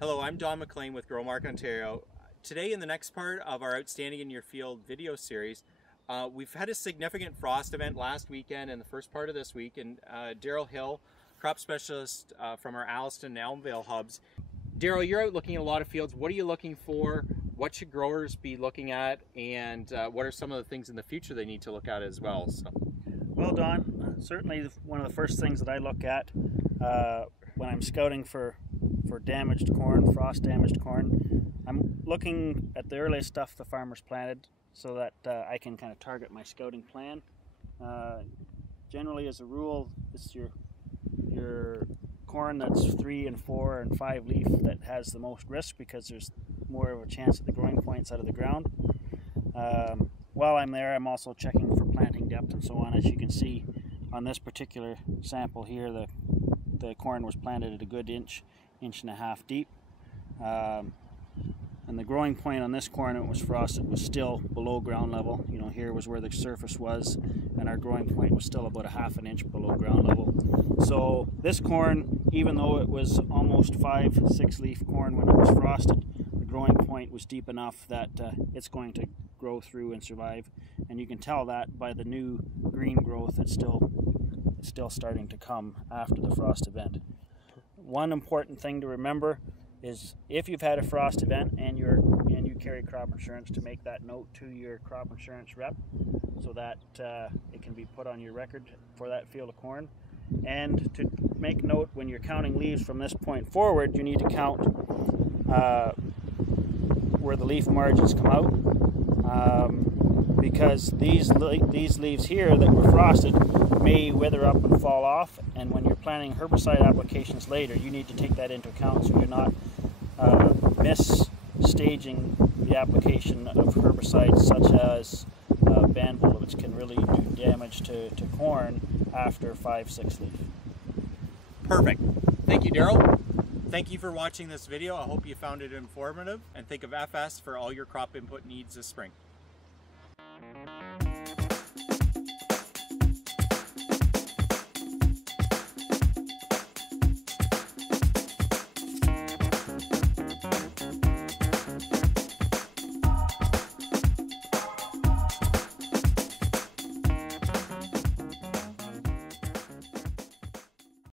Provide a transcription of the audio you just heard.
Hello, I'm McLean with GROWMARK Ontario. Today, in the next part of our Outstanding in Your Field video series, we've had a significant frost event last weekend and the first part of this week, and Darrell Hill, crop specialist from our Alliston and Elmvale hubs. Darrell, you're out looking at a lot of fields. What are you looking for? What should growers be looking at? And what are some of the things in the future they need to look at as well? Well, Don, certainly one of the first things that I look at when I'm scouting for damaged corn, frost damaged corn, I'm looking at the earliest stuff the farmers planted so that I can kind of target my scouting plan. Generally, as a rule, it's your corn that's 3 and 4 and 5 leaf that has the most risk because there's more of a chance at the growing points out of the ground. While I'm there, I'm also checking for planting depth and so on. As you can see on this particular sample here, the corn was planted at a good inch and a half deep. And the growing point on this corn, it was frosted, was still below ground level. You know, here was where the surface was, and our growing point was still about a ½ an inch below ground level. So this corn, even though it was almost 5-6 leaf corn when it was frosted, the growing point was deep enough that it's going to grow through and survive. And you can tell that by the new green growth that's still starting to come after the frost event. One important thing to remember is if you've had a frost event and you carry crop insurance, to make that note to your crop insurance rep so that it can be put on your record for that field of corn. And to make note, when you're counting leaves from this point forward, you need to count where the leaf margins come out, because these leaves here that were frosted may wither up and fall off, and when you're planning herbicide applications later, you need to take that into account so you're not misstaging the application of herbicides such as Banville, which can really do damage to corn after 5-6 leaf. Perfect. Thank you, Darrell. Thank you for watching this video. I hope you found it informative, and think of FS for all your crop input needs this spring.